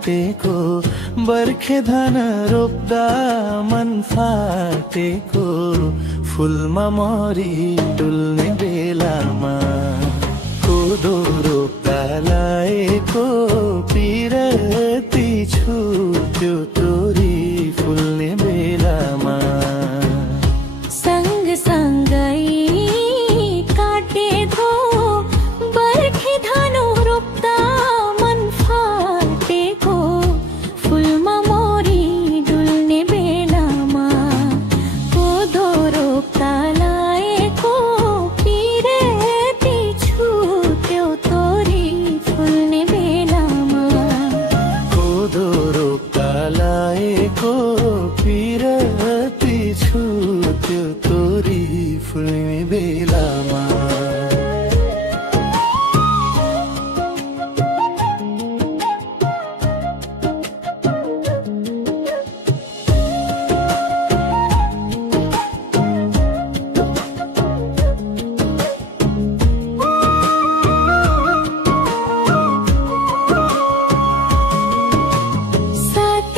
काटेको बर्खे धान रोप्दा मन फाटेको फुलमा मरी डुल्ने बेलामा कोदो रोप्दा लाएको पिरती छुट्यो तोरी फुल्ने बेलामा सँगसँगै काटेको बर्खे धान रोप्दा मन फाटेको फुलमा मरी डुल्ने बेलामा कोदो रोप्दा लाएको पिरती छुट्यो तोरी फुल्ने बेलामा कोदो रोप्दा लाएको पिरती छुट्यो तोरी फुल्ने बेलामा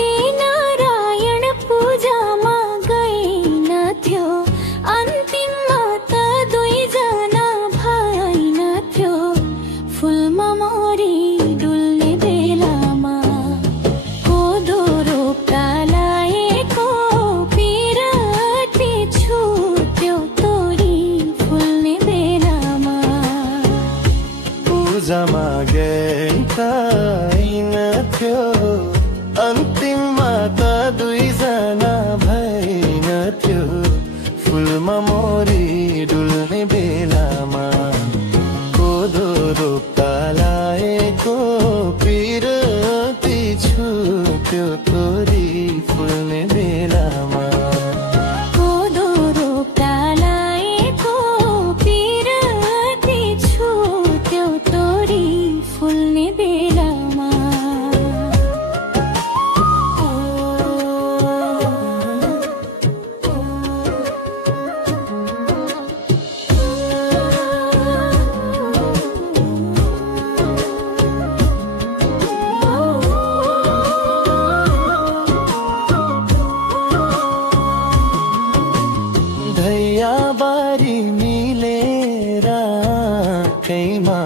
सत्यनारायण पूजामा गइनथ्यो अन्तिममा त दुईजना भइनथ्यो फुलमा मरी डुल्ने बेलामा कोदो रोप्दा लाएको पिरती छुट्यो तोरी फुल्ने बेलामा पूजामा गइनथ्यो अन्तिममा त दुईजना भइनथ्यो फुलमा मरी डुल्ने बेलामा कोदो रोप्दा लाएको पिरती छुट्यो तोरी फुल्ने बेलामा कोदो रोप्दा लाएको पिरती छुट्यो तोरी फुल्ने बेलामा धैयाबारी मिलेर आँखैमा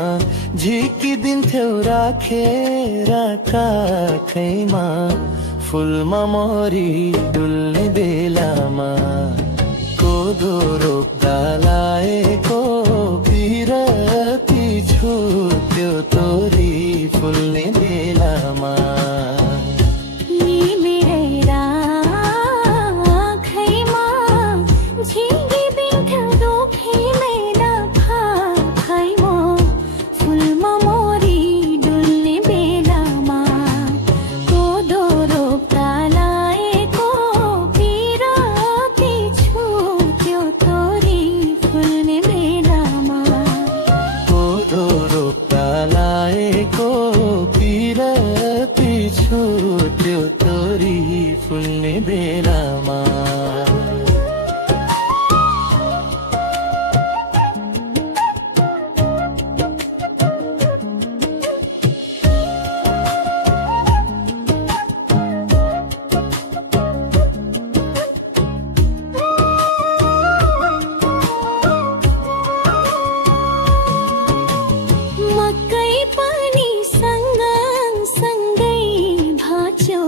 झिकिदिन्थ्यौ राखेर काखैमा फुलमा मरी डुल्ने बेलामा कोदो रोप्दा लाएको पिरती छुट्यो तोरी फुल्ने बेलामा मिलेर आँखैमा झिकिदिन्थ्यो दुखीमेर खाखैमा फुलमा मरी डुल्ने बेलामा कोदो रोप्दा लाएको पिरती छुट्यो तोरी फुल्ने बेलामा कोदो रोप्दा लाएको पिरती छुट्यो तोरी फुल्ने बेलामा मकै पनि सँगसँगै भाँच्यो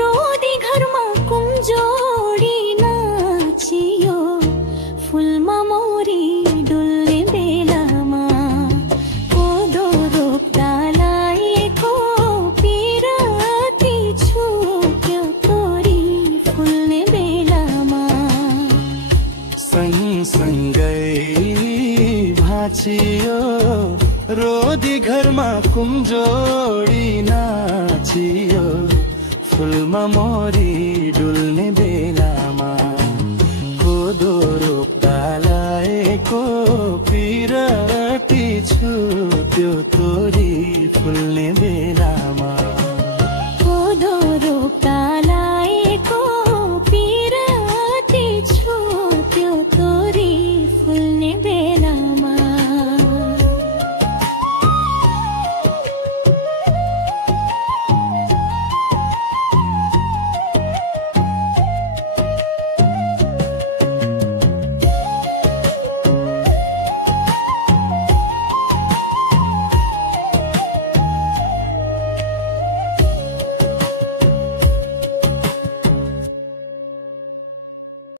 रोदी घरमा कुम्जोडी नाचियो फुलमा मरी डुल्ने बेलामा कोदो रोप्दा लाएको पिरती छुट्यो तोरी फुल्ने बेलामा सँगसँगै भाँचियो रोदी घरमा कुम्जोडी नाचियो फुलमा मरी डुल्ने बेलामा कोदो रोप्दा लाएको पिरती छुट्यो तोरी फुल्ने बेला